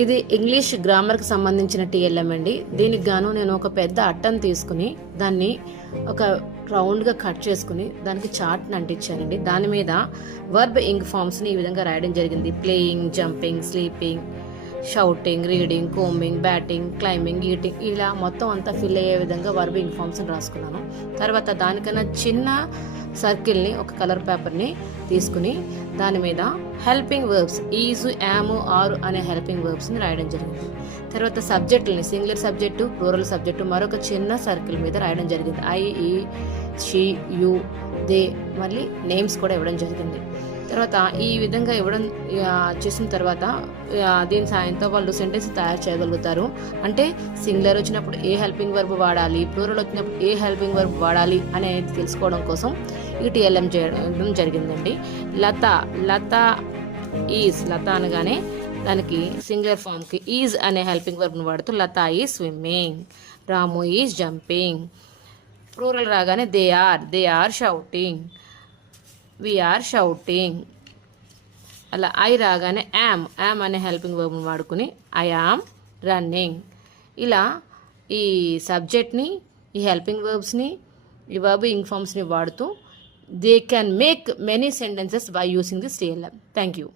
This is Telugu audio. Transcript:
ఇది ఇంగ్లీష్ గ్రామర్కి సంబంధించిన టీఎల్ఎం అండి. దీనికి గాను నేను ఒక పెద్ద అట్టను తీసుకుని దాన్ని ఒక రౌండ్గా కట్ చేసుకుని దానికి చార్ట్ని అంటించానండి. దాని మీద వర్బ్ ఇంగ్ ఫామ్స్ని ఈ విధంగా రాయడం జరిగింది. Playing, jumping, sleeping, shouting, reading, combing, batting, climbing, eating, ఇలా మొత్తం అంతా ఫిల్ అయ్యే విధంగా వర్బ్ ఇంగ్ ఫామ్స్ని రాసుకున్నాను. తర్వాత దానికన్నా చిన్న సర్కిల్ని, ఒక కలర్ పేపర్ని తీసుకుని దాని మీద helping verbs is, am, are అనే హెల్పింగ్ వర్బ్స్ని రాయడం జరిగింది. తర్వాత సబ్జెక్టులని, సింగులర్ సబ్జెక్టు, ప్లూరల్ సబ్జెక్టు మరొక చిన్న సర్కిల్ మీద రాయడం జరిగింది. I, he, she, you, they, మళ్ళీ నేమ్స్ కూడా ఇవ్వడం జరిగింది. తర్వాత ఈ విధంగా ఇవ్వడం చేసిన తర్వాత దీని సాయంతో వాళ్ళు సెంటెన్స్ తయారు చేయగలుగుతారు. అంటే సింగులర్ వచ్చినప్పుడు ఏ హెల్పింగ్ వర్బ్ వాడాలి, ప్లూరల్ వచ్చినప్పుడు ఏ హెల్పింగ్ వర్బ్ వాడాలి అనేది తెలుసుకోవడం కోసం ఈ టీఎల్ఎం చేయడం జరిగిందండి. లత, లత ఈజ్, లత అనగానే దానికి సింగులర్ ఫామ్కి ఈజ్ అనే హెల్పింగ్ వర్బ్ను వాడుతూ Latha is swimming, Ramu is jumping. Plural రాగానే they are shouting, we are shouting. అలా ఐ రాగానే యామ్ అనే హెల్పింగ్ వర్బ్ని వాడుకుని ఐ యామ్ రన్నింగ్. ఇలా ఈ సబ్జెక్ట్ని, ఈ హెల్పింగ్ వర్బ్స్ని, ఈ వర్బ్ ఇంగ్ ఫామ్స్ని వాడుతూ they can make many sentences by using this TLM. Thank you.